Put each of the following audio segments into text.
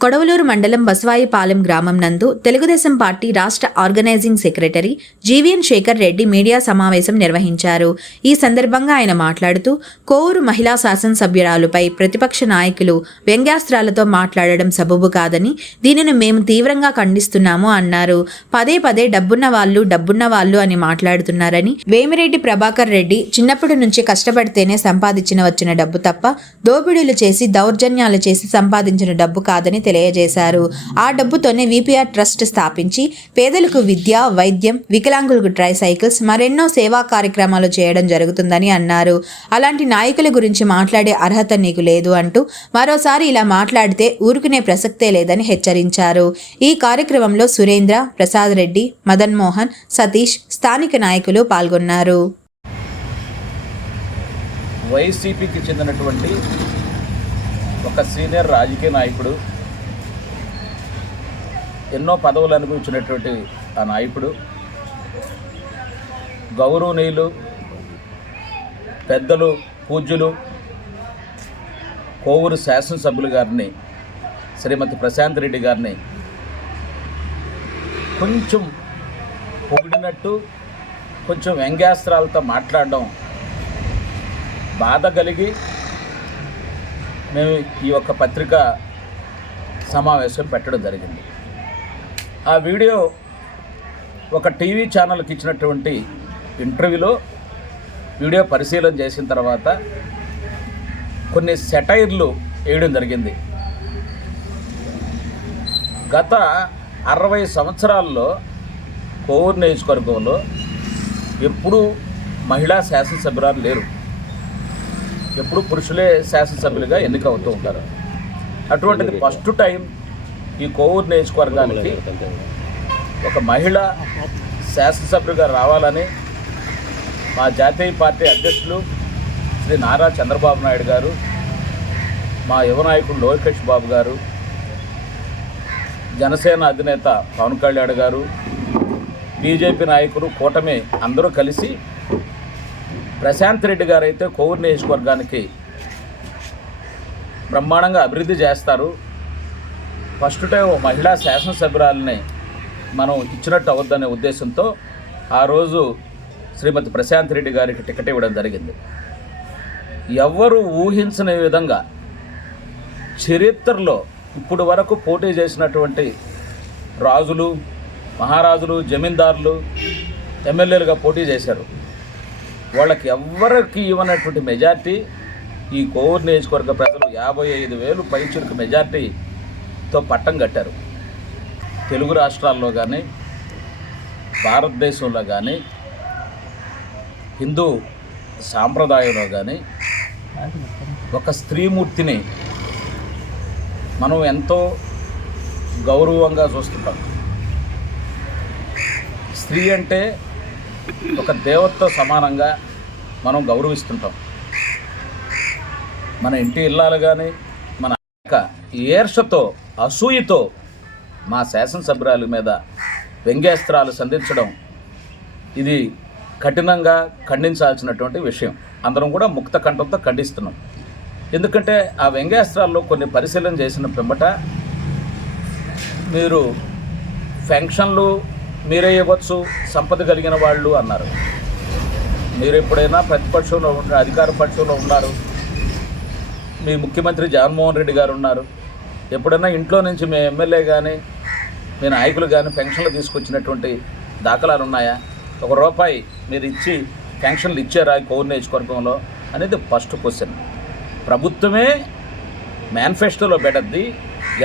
కొడవలూరు మండలం బసవాయిపాలెం గ్రామం నందు తెలుగుదేశం పార్టీ రాష్ట్ర organising secretary GVN Sekhar Reddy media సమావేశం నిర్వహించారు. ఈ సందర్భంగా ఆయన మాట్లాడుతూ కోవూరు మహిళా శాసనసభ్యురాలుపై ప్రతిపక్ష నాయకులు వ్యంగ్యాస్త్రాలతో మాట్లాడడం సబబు కాదని దీనిని మేము తీవ్రంగా ఖండిస్తున్నాము అన్నారు. పదే పదే డబ్బున్న వాళ్ళు డబ్బున్న వాళ్ళు అని మాట్లాడుతున్నారని వేమిరెడ్డి ప్రభాకర్ రెడ్డి చిన్నప్పటి నుంచి కష్టపడితేనే సంపాదించిన వచ్చిన డబ్బు తప్ప దోపిడీలు చేసి దౌర్జన్యాలు చేసి సంపాదించిన డబ్బు కాదని తెలియజేశారు. ఆ డబ్బుతోనే విపిఆర్ ట్రస్ట్ స్థాపించి పేదలకు విద్య వైద్యం వికలాంగులకు ట్రై సైకిల్స్ మరెన్నో సేవా కార్యక్రమాలు చేయడం జరుగుతుందని అన్నారు. అలాంటి నాయకుల గురించి మాట్లాడే అర్హత నీకు లేదు అంటూ మరోసారి ఇలా మాట్లాడితే ఊరుకునే ప్రసక్తే లేదని హెచ్చరించారు. ఈ కార్యక్రమంలో సురేంద్ర ప్రసాద్ రెడ్డి మదన్ మోహన్ సతీష్ స్థానిక నాయకులు పాల్గొన్నారు. వైసీపీకి చెందినటువంటి ఒక సీనియర్ రాజకీయ నాయకుడు ఎన్నో పదవులు అనుభవించినటువంటి ఆ నాయకుడు. గౌరవనీయులు పెద్దలు పూజ్యులు కోవూరు శాసనసభ్యులు గారిని శ్రీమతి ప్రశాంత్ రెడ్డి గారిని కొంచెం పొగిడినట్టు కొంచెం వ్యంగ్యాస్త్రాలతో మాట్లాడడం బాధ కలిగి మేము ఈ యొక్క పత్రిక సమావేశం పెట్టడం జరిగింది. ఆ వీడియో ఒక టీవీ ఛానల్కి ఇచ్చినటువంటి ఇంటర్వ్యూలో వీడియో పరిశీలన చేసిన తర్వాత కొన్ని సెటైర్లు వేయడం జరిగింది. గత అరవై సంవత్సరాల్లో కోవూరు నియోజకవర్గంలో ఎప్పుడూ మహిళా శాసనసభ్యురాలు లేరు. ఎప్పుడు పురుషులే శాసనసభ్యులుగా ఎన్నికవుతూ ఉంటారు. అటువంటిది ఫస్ట్ టైం ఈ కోవూరు నియోజకవర్గానికి ఒక మహిళ శాసనసభ్యులుగా రావాలని మా జాతీయ పార్టీ అధ్యక్షులు శ్రీ నారా చంద్రబాబు నాయుడు గారు మా యువ నాయకుడు లోకేష్ బాబు గారు జనసేన అధినేత పవన్ కళ్యాణ్ గారు బీజేపీ నాయకులు కూటమి అందరూ కలిసి ప్రశాంత్ రెడ్డి గారు అయితే కోవూరు నియోజకవర్గానికి బ్రహ్మాండంగా అభివృద్ధి చేస్తారు. ఫస్ట్ టైం ఓ మహిళా శాసనసభ్యురాలని మనం ఇచ్చినట్టు అవద్దనే ఉద్దేశంతో ఆ రోజు శ్రీమతి ప్రశాంత్ రెడ్డి గారికి టికెట్ ఇవ్వడం జరిగింది. ఎవ్వరూ ఊహించని విధంగా చరిత్రలో ఇప్పుడు వరకు పోటీ చేసినటువంటి రాజులు మహారాజులు జమీందారులు ఎమ్మెల్యేలుగా పోటీ చేశారు. వాళ్ళకి ఎవ్వరికి ఇవ్వనటువంటి మెజార్టీ ఈ కోవూరు నియోజకవర్గ ప్రజలు యాభై ఐదు వేలు పైచురుకు తో పట్టం కట్టారు. తెలుగు రాష్ట్రాల్లో కానీ భారతదేశంలో కానీ హిందూ సాంప్రదాయంలో కానీ ఒక స్త్రీమూర్తిని మనం ఎంతో గౌరవంగా చూస్తుంటాం. స్త్రీ అంటే ఒక దేవతతో సమానంగా మనం గౌరవిస్తుంటాం. మన ఇంటి ఇల్లాలు కానీ మన యొక్క ఈర్షతో అసూయతో మా శాసనసభ్యురాలి మీద వ్యంగ్యాస్త్రాలు సంధించడం ఇది కఠినంగా ఖండించాల్సినటువంటి విషయం. అందరం కూడా ముక్త కంఠంతో ఖండిస్తున్నాం. ఎందుకంటే ఆ వ్యంగ్యాస్త్రాల్లో కొన్ని పరిశీలన చేసిన పిమ్మట మీరు ఫెన్షన్లు మీరే ఇవ్వచ్చు సంపద కలిగిన వాళ్ళు అన్నారు. మీరు ఎప్పుడైనా ప్రతిపక్షంలో ఉన్న అధికార పక్షంలో ఉన్నారు. మీ ముఖ్యమంత్రి జగన్మోహన్ రెడ్డి గారు ఉన్నారు. ఎప్పుడైనా ఇంట్లో నుంచి మీ ఎమ్మెల్యే కానీ మీ నాయకులు కానీ పెన్షన్లు తీసుకొచ్చినటువంటి దాఖలాలు ఉన్నాయా? ఒక రూపాయి మీరు ఇచ్చి పెన్షన్లు ఇచ్చారా కోవిడ్ నియోజకవర్గంలో అనేది ఫస్ట్ క్వశ్చన్ ప్రభుత్వమే మేనిఫెస్టోలో పెట్టద్ది.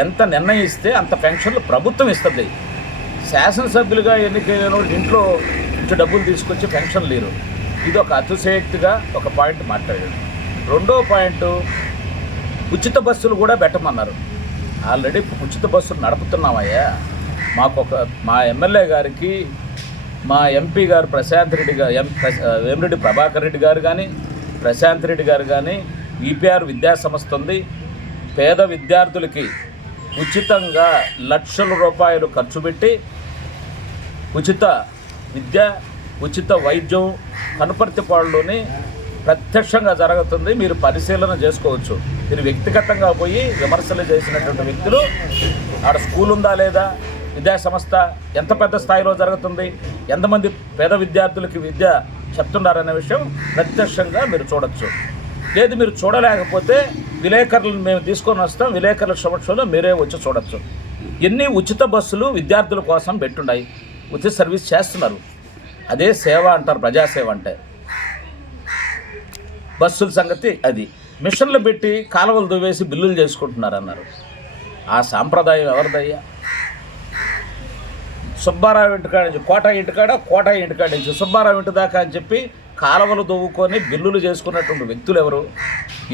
ఎంత నిర్ణయిస్తే అంత పెన్షన్లు ప్రభుత్వం ఇస్తుంది. శాసనసభ్యులుగా ఎన్నికైన ఇంట్లో నుంచి డబ్బులు తీసుకొచ్చి పెన్షన్ లేరు. ఇది ఒక అతిశయక్తిగా ఒక పాయింట్ మాట్లాడాడు రెండో పాయింట్ ఉచిత బస్సులు కూడా పెట్టమన్నారు. ఆల్రెడీ ఉచిత బస్సులు నడుపుతున్నామయ్యా. మాకు ఒక మా ఎమ్మెల్యే గారికి మా ఎంపీ గారు ప్రశాంత్ రెడ్డి గారు ఎం వేమిరెడ్డి ప్రభాకర్ రెడ్డి గారు కానీ ప్రశాంత్ రెడ్డి గారు కానీ ఈపీఆర్ విద్యాసంస్థ ఉంది పేద విద్యార్థులకి ఉచితంగా లక్షల రూపాయలు ఖర్చు పెట్టి ఉచిత విద్య ఉచిత వైద్యం కనుపర్తిపాడులోని ప్రత్యక్షంగా జరుగుతుంది. మీరు పరిశీలన చేసుకోవచ్చు. మీరు వ్యక్తిగతంగా పోయి విమర్శలు చేసినటువంటి వ్యక్తులు ఆడ స్కూల్ ఉందా లేదా విద్యా సంస్థ ఎంత పెద్ద స్థాయిలో జరుగుతుంది ఎంతమంది పేద విద్యార్థులకి విద్య చెప్తున్నారనే విషయం ప్రత్యక్షంగా మీరు చూడొచ్చు. లేదు మీరు చూడలేకపోతే విలేకరులను మేము తీసుకొని వస్తాం. విలేకరుల సమక్షంలో మీరే వచ్చి చూడొచ్చు. ఎన్ని ఉచిత బస్సులు విద్యార్థుల కోసం పెట్టున్నాయి. ఉచిత సర్వీస్ చేస్తున్నారు. అదే సేవ అంటారు ప్రజాసేవ అంటే. బస్సుల సంగతి అది. మిషన్లు పెట్టి కాలువలు దువ్వేసి బిల్లులు చేసుకుంటున్నారు అన్నారు ఆ సాంప్రదాయం ఎవరిదయ్యా? సుబ్బారావు ఇంటికాడ నుంచి కోట ఇంటికాడ కోట ఇంటికాడ నుంచి సుబ్బారావు ఇంటి దాకా అని చెప్పి కాలువలు దువ్వుకొని బిల్లులు చేసుకున్నటువంటి వ్యక్తులు ఎవరు?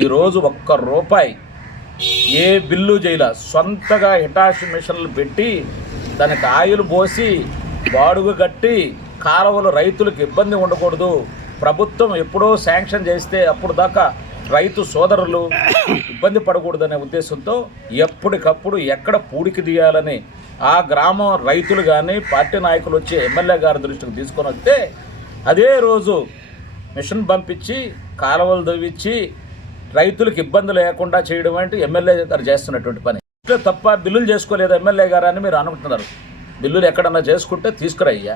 ఈరోజు ఒక్క రూపాయి ఏ బిల్లు చేయల. సొంతగా హిటాషి మిషన్లు పెట్టి దానికి ఆయిల్ పోసి బాడుగు కట్టి కాలువలు రైతులకు ఇబ్బంది ఉండకూడదు. ప్రభుత్వం ఎప్పుడో శాంక్షన్ చేస్తే అప్పుడు దాకా రైతు సోదరులు ఇబ్బంది పడకూడదనే ఉద్దేశంతో ఎప్పటికప్పుడు ఎక్కడ పూడికి తీయాలని ఆ గ్రామం రైతులు కానీ పార్టీ నాయకులు వచ్చి ఎమ్మెల్యే గారి దృష్టికి తీసుకొని వస్తే అదే రోజు మిషన్ పంపించి కాలువలు దవ్వించి రైతులకు ఇబ్బంది లేకుండా చేయడం అంటే ఎమ్మెల్యే గారు చేస్తున్నటువంటి పని. ఇట్లా తప్ప బిల్లులు చేసుకోలేదు ఎమ్మెల్యే గారు అని మీరు అనుకుంటున్నారు. బిల్లులు ఎక్కడన్నా చేసుకుంటే తీసుకురయ్యా.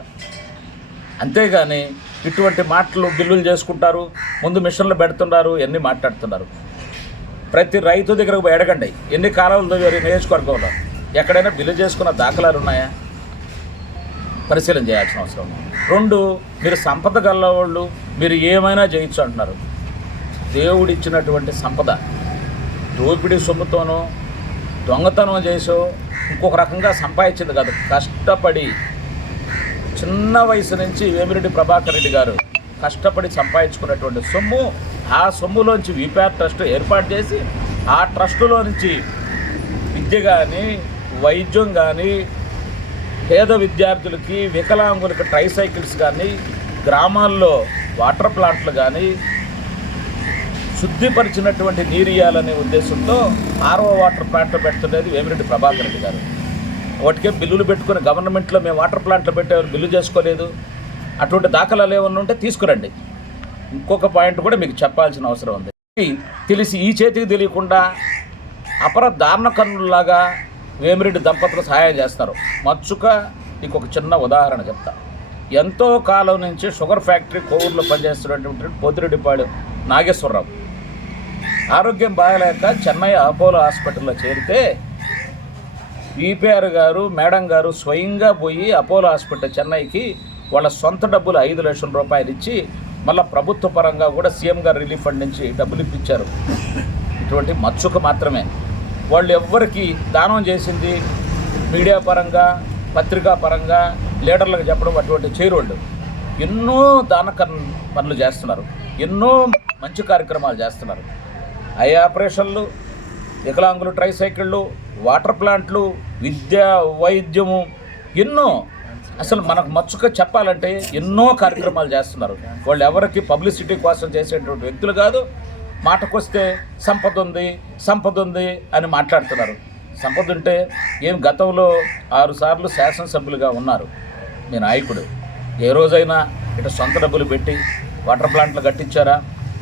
అంతేగాని ఇటువంటి మాటలు బిల్లులు చేసుకుంటారు ముందు మిషన్లు పెడుతున్నారు ఎన్ని మాట్లాడుతున్నారు. ప్రతి రైతు దగ్గర ఎడగండి ఎన్ని కాలాలు తవ్వారు నియోజకవర్గంలో? ఎక్కడైనా బిల్లు చేసుకున్న దాఖలాలు ఉన్నాయా? పరిశీలన చేయాల్సిన అవసరం. రెండు మీరు సంపద గల్లవాళ్ళు మీరు ఏమైనా చేయొచ్చు అంటున్నారు. దేవుడిచ్చినటువంటి సంపద దోపిడీ సొమ్ముతోనో దొంగతనం చేసో ఇంకొక రకంగా సంపాదించింది కాదు. కష్టపడి చిన్న వయసు నుంచి వేమిరెడ్డి ప్రభాకర్ రెడ్డి గారు కష్టపడి సంపాదించుకున్నటువంటి సొమ్ము ఆ సొమ్ములోంచి విపిఆర్ ట్రస్ట్ ఏర్పాటు చేసి ఆ ట్రస్టులో నుంచి విద్య కానీ వైద్యం కానీ పేద విద్యార్థులకి వికలాంగులకి ట్రైసైకిల్స్ కానీ గ్రామాల్లో వాటర్ ప్లాంట్లు కానీ శుద్ధిపరిచినటువంటి నీరు ఇవ్వాలనే ఉద్దేశంతో ఆర్ఓ వాటర్ ప్లాంట్ పెడుతున్నది వేమిరెడ్డి ప్రభాకర్ రెడ్డి గారు. వాటికే బిల్లులు పెట్టుకుని గవర్నమెంట్లో మేము వాటర్ ప్లాంట్లు పెట్టేవారు బిల్లు చేసుకోలేదు. అటువంటి దాఖలాలు ఏమన్నా ఉంటే తీసుకురండి. ఇంకొక పాయింట్ కూడా మీకు చెప్పాల్సిన అవసరం ఉంది. తెలిసి ఈ చేతికి తెలియకుండా అపర దారుణ కన్నులాగా వేమిరెడ్డి దంపతులు సహాయం చేస్తారు. మచ్చుక మీకు ఒక చిన్న ఉదాహరణ చెప్తా. ఎంతో కాలం నుంచి షుగర్ ఫ్యాక్టరీ కోవూరులో పనిచేస్తున్నటువంటి పొద్దురెడ్డిపాడు నాగేశ్వరరావు. ఆరోగ్యం బాగలేక చెన్నై అపోలో హాస్పిటల్లో చేరితే ఈపీఆర్ గారు మేడం గారు స్వయంగా పోయి అపోలో హాస్పిటల్ చెన్నైకి వాళ్ళ సొంత డబ్బులు ఐదు లక్షల రూపాయలు ఇచ్చి మళ్ళీ ప్రభుత్వ పరంగా కూడా సీఎం గారు రిలీఫ్ ఫండ్ నుంచి డబ్బులు ఇప్పించారు. ఇటువంటి మచ్చుక మాత్రమే. వాళ్ళు ఎవ్వరికి దానం చేసింది మీడియా పరంగా పత్రికా పరంగా లీడర్లకు చెప్పడం అటువంటి చేరువాళ్ళు ఎన్నో దాన పనులు చేస్తున్నారు. ఎన్నో మంచి కార్యక్రమాలు చేస్తున్నారు. ఐ ఆపరేషన్లు వికలాంగులు ట్రైసైకిళ్ళు వాటర్ ప్లాంట్లు విద్య వైద్యము ఎన్నో. అసలు మనకు మచ్చుక చెప్పాలంటే ఎన్నో కార్యక్రమాలు చేస్తున్నారు. వాళ్ళు ఎవరికి పబ్లిసిటీ కోసం చేసేటువంటి వ్యక్తులు కాదు. మాటకొస్తే సంపద ఉంది సంపద ఉంది అని మాట్లాడుతున్నారు. సంపద ఉంటే ఏం గతంలో ఆరుసార్లు శాసనసభ్యులుగా ఉన్నారు. మీ నాయకుడు. ఏ రోజైనా ఇటు సొంత డబ్బులు పెట్టి వాటర్ ప్లాంట్లు కట్టించారా?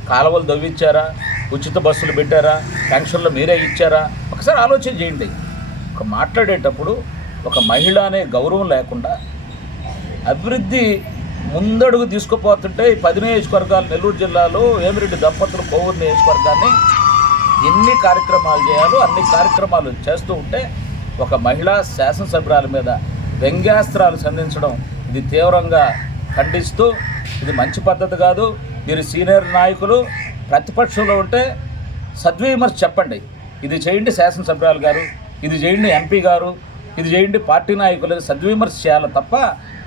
కాలువలు దవ్వించారా ఉచిత బస్సులు పెట్టారా? ట్యాంక్షన్లు మీరే ఇచ్చారా? ఒకసారి ఆలోచన చేయండి. ఒక మాట్లాడేటప్పుడు ఒక మహిళ అనే గౌరవం లేకుండా అభివృద్ధి ముందడుగు తీసుకుపోతుంటే ఈ పది నియోజకవర్గాలు నెల్లూరు జిల్లాలో వేమిరెడ్డి దంపతులు కోవూరు నియోజకవర్గాన్ని ఎన్ని కార్యక్రమాలు చేయాలో అన్ని కార్యక్రమాలు చేస్తూ ఉంటే ఒక మహిళా శాసనసభ్యురాల మీద వ్యంగ్యాస్త్రాలు సంధించడం ఇది తీవ్రంగా ఖండిస్తూ ఇది మంచి పద్ధతి కాదు. మీరు సీనియర్ నాయకులు ప్రతిపక్షంలో ఉంటే సద్విమర్శ చెప్పండి. ఇది చేయండి శాసనసభ్యురాలు గారు ఇది చేయండి ఎంపీ గారు ఇది చేయండి పార్టీ నాయకులు సద్విమర్శ చేయాలి తప్ప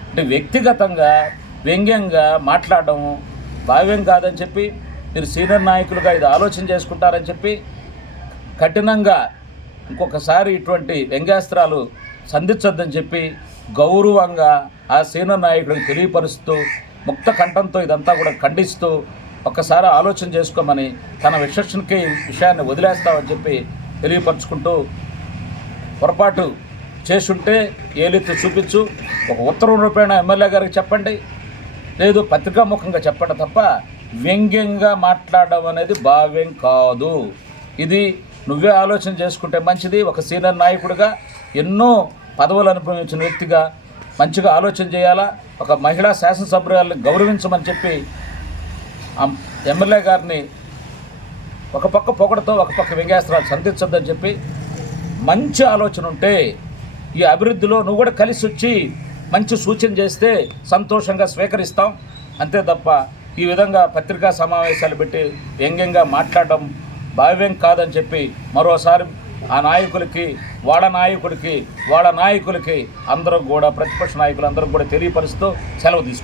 అంటే వ్యక్తిగతంగా వ్యంగ్యంగా మాట్లాడడం భావ్యం కాదని చెప్పి మీరు సీనియర్ నాయకులుగా ఇది ఆలోచన చేసుకుంటారని చెప్పి కఠినంగా ఇంకొకసారి ఇటువంటి వ్యంగ్యాస్త్రాలు సంధించొద్దని చెప్పి గౌరవంగా ఆ సీనియర్ నాయకుడికి తెలియపరుస్తూ ముక్త కంఠంతో ఇదంతా కూడా ఖండిస్తూ ఒక్కసారి ఆలోచన చేసుకోమని తన విచక్షణకి విషయాన్ని వదిలేస్తామని చెప్పి తెలియపరుచుకుంటూ పొరపాటు చేసుంటే ఏలెత్తి చూపించు. ఒక ఉత్తరం రూపేణ ఎమ్మెల్యే గారికి చెప్పండి. లేదు పత్రికాముఖంగా చెప్పండి తప్ప వ్యంగ్యంగా మాట్లాడడం అనేది భావ్యం కాదు. ఇది నువ్వే ఆలోచన చేసుకుంటే మంచిది. ఒక సీనియర్ నాయకుడిగా ఎన్నో పదవులు అనుభవించిన వ్యక్తిగా మంచిగా ఆలోచన చేయాలా? ఒక మహిళా శాసనసభ్యురాలను గౌరవించమని చెప్పి ఎమ్మెల్యే గారిని ఒక పక్క పొగడతో ఒక పక్క వ్యంగ్యాస్త్రాలు సంధించొద్దని చెప్పి మంచి ఆలోచన ఉంటే ఈ అభివృద్ధిలో నువ్వు కూడా కలిసి వచ్చి మంచి సూచన చేస్తే సంతోషంగా స్వీకరిస్తాం. అంతే తప్ప ఈ విధంగా పత్రికా సమావేశాలు పెట్టి వ్యంగ్యంగా మాట్లాడడం భావ్యం కాదని చెప్పి మరోసారి ఆ నాయకులకి వాళ్ళ నాయకుడికి వాళ్ళ నాయకులకి అందరూ కూడా ప్రతిపక్ష నాయకులు అందరూ కూడా తెలియపరుస్తూ సెలవు తీసుకుంటారు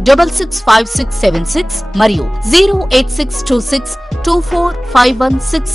double six five six seven six మరియు zero eight six two six two four five one six